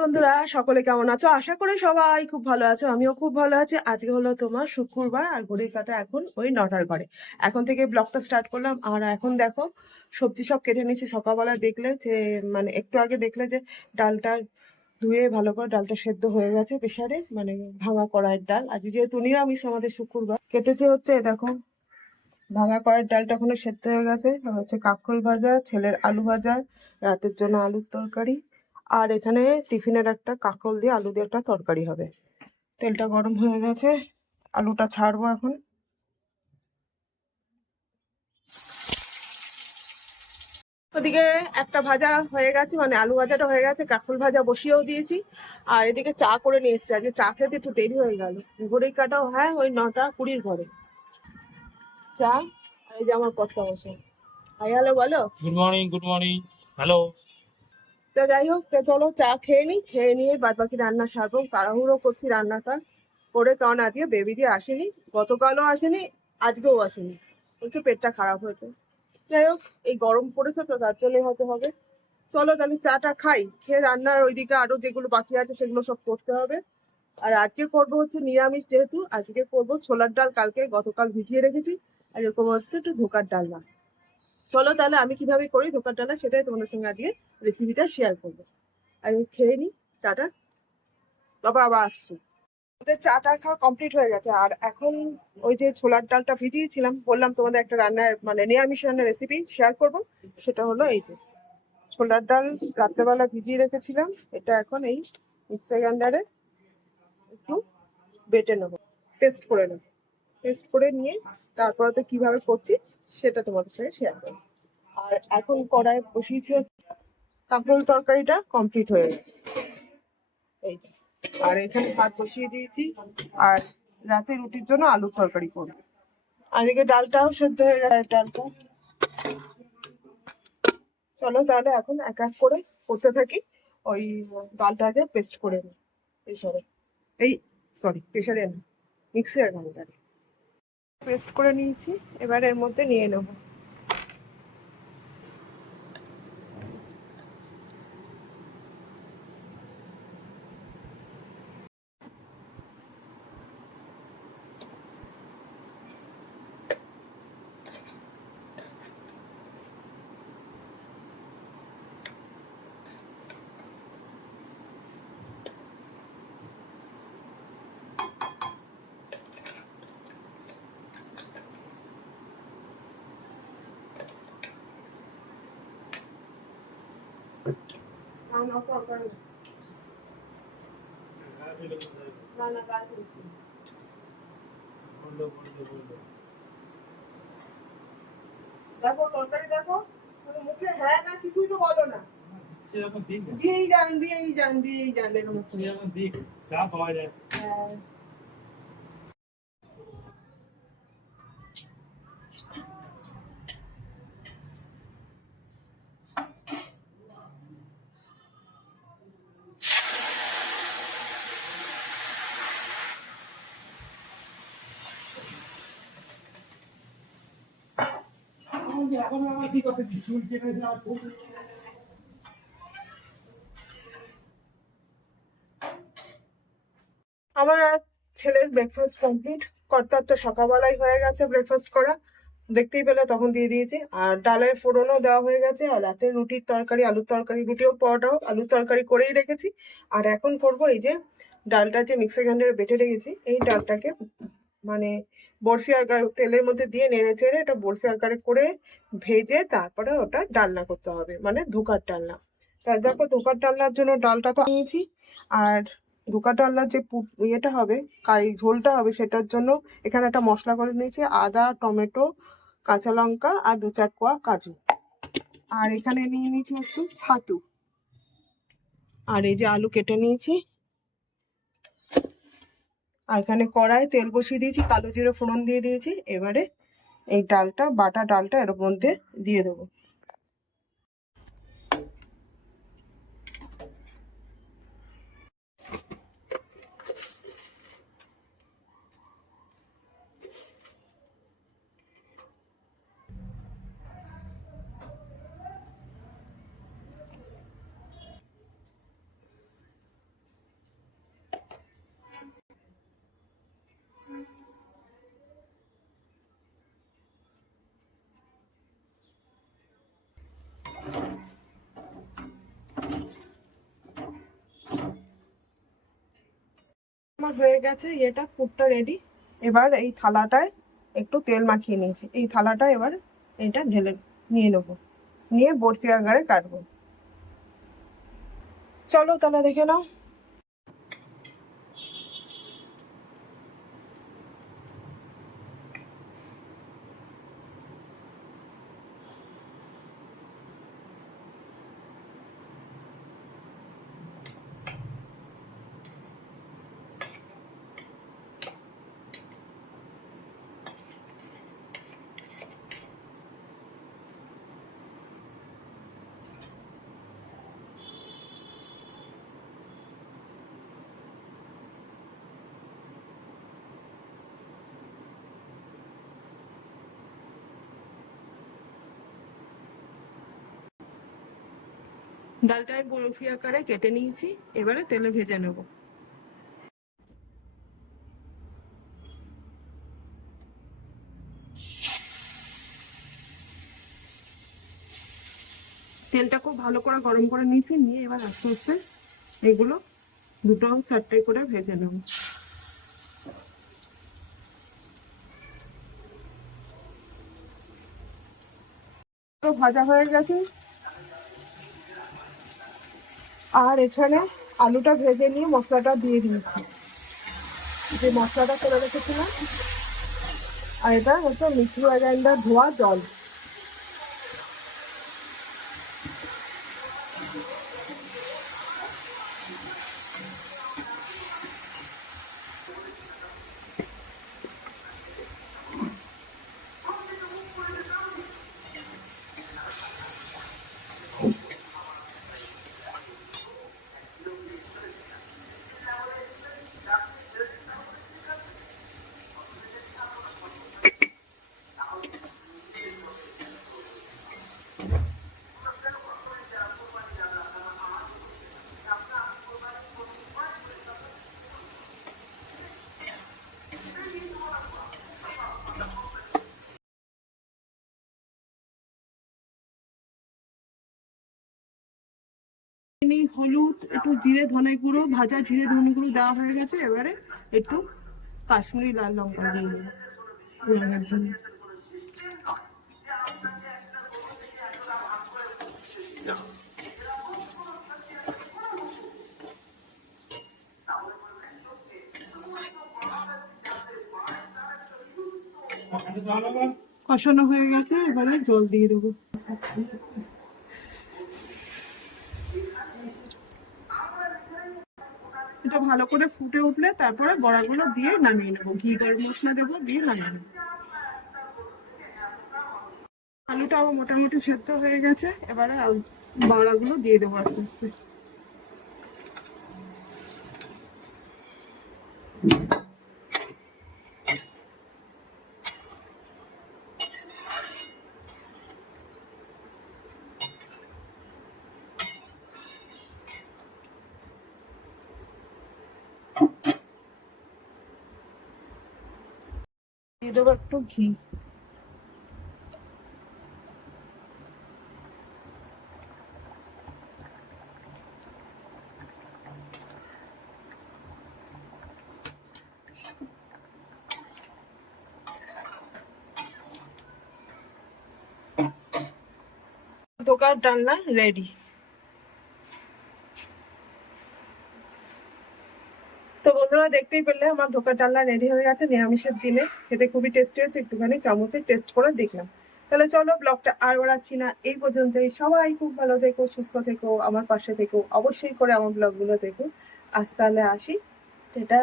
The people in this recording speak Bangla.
বন্ধুরা, সকলে কেমন আছো? আশা করি সবাই খুব ভালো আছো, আমিও খুব ভালো আছি। আজকে হলো তোমার শুক্রবার আর ঘড়ির কাটা এখন ওই নটার ঘরে। এখন থেকে ব্লগটা স্টার্ট করলাম। আর এখন দেখো, সবজি সব কেটে নিয়েছি। সকালবেলা দেখলে যে মানে একটু আগে দেখলে যে, ডালটা ধুয়ে ভালো করে ডালটা সেদ্ধ হয়ে গেছে প্রেশারে মানে ভাঙা কড়াইয়ের ডাল। আজকে যেহেতু নিরামিষ আমাদের শুক্রবার, কেটেছে হচ্ছে দেখো, ভাঙা কড়াইয়ের ডালটা ওখানে সেদ্ধ হয়ে গেছে। হচ্ছে কাঁকরোল ভাজা, ছেলের আলু ভাজা, রাতের জন্য আলুর তরকারি। আর এখানে টিফিনের একটা কাঁকরোল দিয়ে আলু দিয়ে একটা তরকারি হবে। তেলটা গরম হয়ে গেছে। আলুটা ছাড়বো এখন। ওদিকে একটা ভাজা হয়ে গেছে মানে আলু ভাজাটা হয়ে গেছে, কাঁকরোল ভাজা বসিয়েও দিয়েছি। আর এদিকে চা করে নিয়ে এসেছি আজকে চা খেতে একটু দেরি হয়ে গেল। ঘড়ির কাটাও হ্যাঁ ওই নটা কুড়ির ঘরে। চা, এই যে আমার কথা বসে। হাই হ্যালো, বলো। Good morning good morning hello তো যাই হোক, তো চলো চা খেয়ে নিই, খেয়ে নিয়ে বাদ বাকি রান্না সারবো। তাড়াহুড়ো করছি রান্নাটা। করে কারণ আজকে বেবি দিয়ে আসেনি, গতকালও আসেনি, আজকেও আসেনি। বলছে পেটটা খারাপ হয়েছে। যাই হোক, এই গরম পড়েছে তো তার জন্যই হয়তো হবে। চলো তাহলে চাটা খাই, খেয়ে রান্নার ওইদিকে আরও যেগুলো বাকি আছে সেগুলো সব করতে হবে। আর আজকে করব হচ্ছে নিরামিষ যেহেতু, আজকে করব ছোলার ডাল কালকে গতকাল ভিজিয়ে রেখেছি। আর এরকম হচ্ছে একটু ধোকার ডালনা চলো তাহলে আমি কীভাবে করি ধোকার ডালনা সেটাই তোমাদের সঙ্গে আজকে রেসিপিটা শেয়ার করব। আমি খেয়ে নিই চাটা। তারপর আবার আসছি। আমাদের চাটা খাওয়া কমপ্লিট হয়ে গেছে। আর এখন ওই যে ছোলার ডালটা ভিজিয়েছিলাম, বললাম তোমাদের একটা রান্নার মানে নিরামিষ রান্নার রেসিপি শেয়ার করব। সেটা হলো এই যে ছোলার ডাল রাত্রেবেলা ভিজিয়ে রেখেছিলাম। এটা এখন এই মিক্সার গ্রাইন্ডারে একটু বেটে নেব পেস্ট করে নেব। পেস্ট করে নিয়ে তারপরে তো কীভাবে করছি সেটা তোমাদের সঙ্গে শেয়ার করব। আর এখন কড়াই বসিয়েছি কাঁকরোল তরকারিটা কমপ্লিট হয়ে গেছে। এই যে, আর এখানে ভাত বসিয়ে দিয়েছি, আর রাতে রুটির জন্য আলুর তরকারি করব। আর এদিকে ডালটাও সেদ্ধ হয়ে গেছে ডালটা চলো তাহলে এখন এক এক করে করতে থাকি, ওই ডালটাকে পেস্ট করে নিই। প্রেশারে এই সরি প্রেশারে মিক্সার গ্রাইন্ডারে পেস্ট করে নিয়েছি এবার এর মধ্যে নিয়ে নেব। না না তরকারি না না গাছ বলছি দেখো তরকারি দেখো মানে মুখে হ্যাঁ না কিছুই তো বলো না সেরকম দিক না দিয়েই যান দিয়েই যান দিয়েই যান এরকম হচ্ছে। সেরকম দিক চা পাওয়া যায় হ্যাঁ এখন আমার আর ছেলের ব্রেকফাস্ট কমপ্লিট কর্তার তো সকালবেলায় হয়ে গেছে ব্রেকফাস্ট করা। দেখতেই পেলে তখন দিয়ে দিয়েছি। আর ডালের ফোড়নও দেওয়া হয়ে গেছে, আর রাতে রুটির তরকারি, আলুর তরকারি, রুটিও, পরোটাও, আলুর তরকারি করেই রেখেছি। আর এখন করব এই যে ডালটা যে মিক্সার গ্রাইন্ডারে বেটে রেখেছি, এই ডালটাকে মানে বরফি আকার তেলের মধ্যে দিয়ে নেড়ে চেড়ে এটা বরফি আকারে করে ভেজে তারপরে ওটা ডালনা করতে হবে মানে ধোকার ডালনা। তা দেখো ধোকার ডালনার জন্য ডালটা তো নিয়েছি, আর ধোকা ডালনার যে ইয়েটা হবে কাই ঝোলটা হবে সেটার জন্য এখানে একটা মশলা করে নিয়েছি, আদা, টমেটো, কাঁচা লঙ্কা আর দু চার কোয়া কাজু। আর এখানে নিয়ে নিয়েছি হচ্ছে ছাতু। আর এই যে আলু কেটে নিয়েছি আর এখানে কড়াই তেল বসিয়ে দিয়েছি, কালো জিরে ফোড়ন দিয়ে দিয়েছি। এবারে এই ডালটা, বাটা ডালটা এর মধ্যে দিয়ে দেবো। হয়ে গেছে এটা পুরটা রেডি এবার এই থালাটায় একটু তেল মাখিয়ে নিয়েছি। এই থালাটা এবার এটা ঢেলে নিয়ে নেব। নিয়ে বরফি আকারে কাটবো। চলো তাহলে দেখে নাও। ডালটা আমি বরফি আকারে কেটে নিয়েছি, এবারে তেলে ভেজে নেব। তেলটা খুব ভালো করে গরম করে নিয়েছি, নিয়ে এবার আস্তে আস্তে এগুলো দুটো চারটে করে ভেজে নেব। ভাজা হয়ে গেছে। আর এখানে আলুটা ভেজে নিয়ে মশলাটা দিয়ে দিয়েছি। যে মশলাটা করে রেখেছিলাম, আর এটা হচ্ছে মিক্সি গ্রাইন্ডার ধোয়া জল। চিনি, হলুদ, একটু জিরে ধনে গুঁড়ো, ভাজা জিরে ধনে গুঁড়ো দেওয়া হয়ে গেছে, এবারে একটু কাশ্মীরি লাল লঙ্কা দিয়ে দেবো জন্য কষানো হয়ে গেছে, এবারে জল দিয়ে দেবো। ভালো করে ফুটে উঠলে তারপরে বড়াগুলো দিয়ে নামিয়ে নেব। ঘি, গরম মশলা দেবো, দিয়ে নামিয়ে নেব। আলুটাও মোটামুটি সেদ্ধ হয়ে গেছে। এবারে বড়া বড়াগুলো দিয়ে দেবো আস্তে আস্তে। দিয়ে দেবো একটু ঘি দোকান ডালনা রেডি তো বন্ধুরা দেখতেই পেলে, আমার ধোকা ডালনা রেডি হয়ে গেছে নিরামিষের দিনে। খেতে খুবই টেস্টি হয়েছে, একটুখানি চামচে টেস্ট করে দেখলাম। তাহলে চলো ব্লগটা আর বাড়াচ্ছি না, এই পর্যন্তই। সবাই খুব ভালো থেকো, সুস্থ থেকো, আমার পাশে থেকো, অবশ্যই করে আমার ব্লগগুলো দেখো। আজ তাহলে আসি। এটা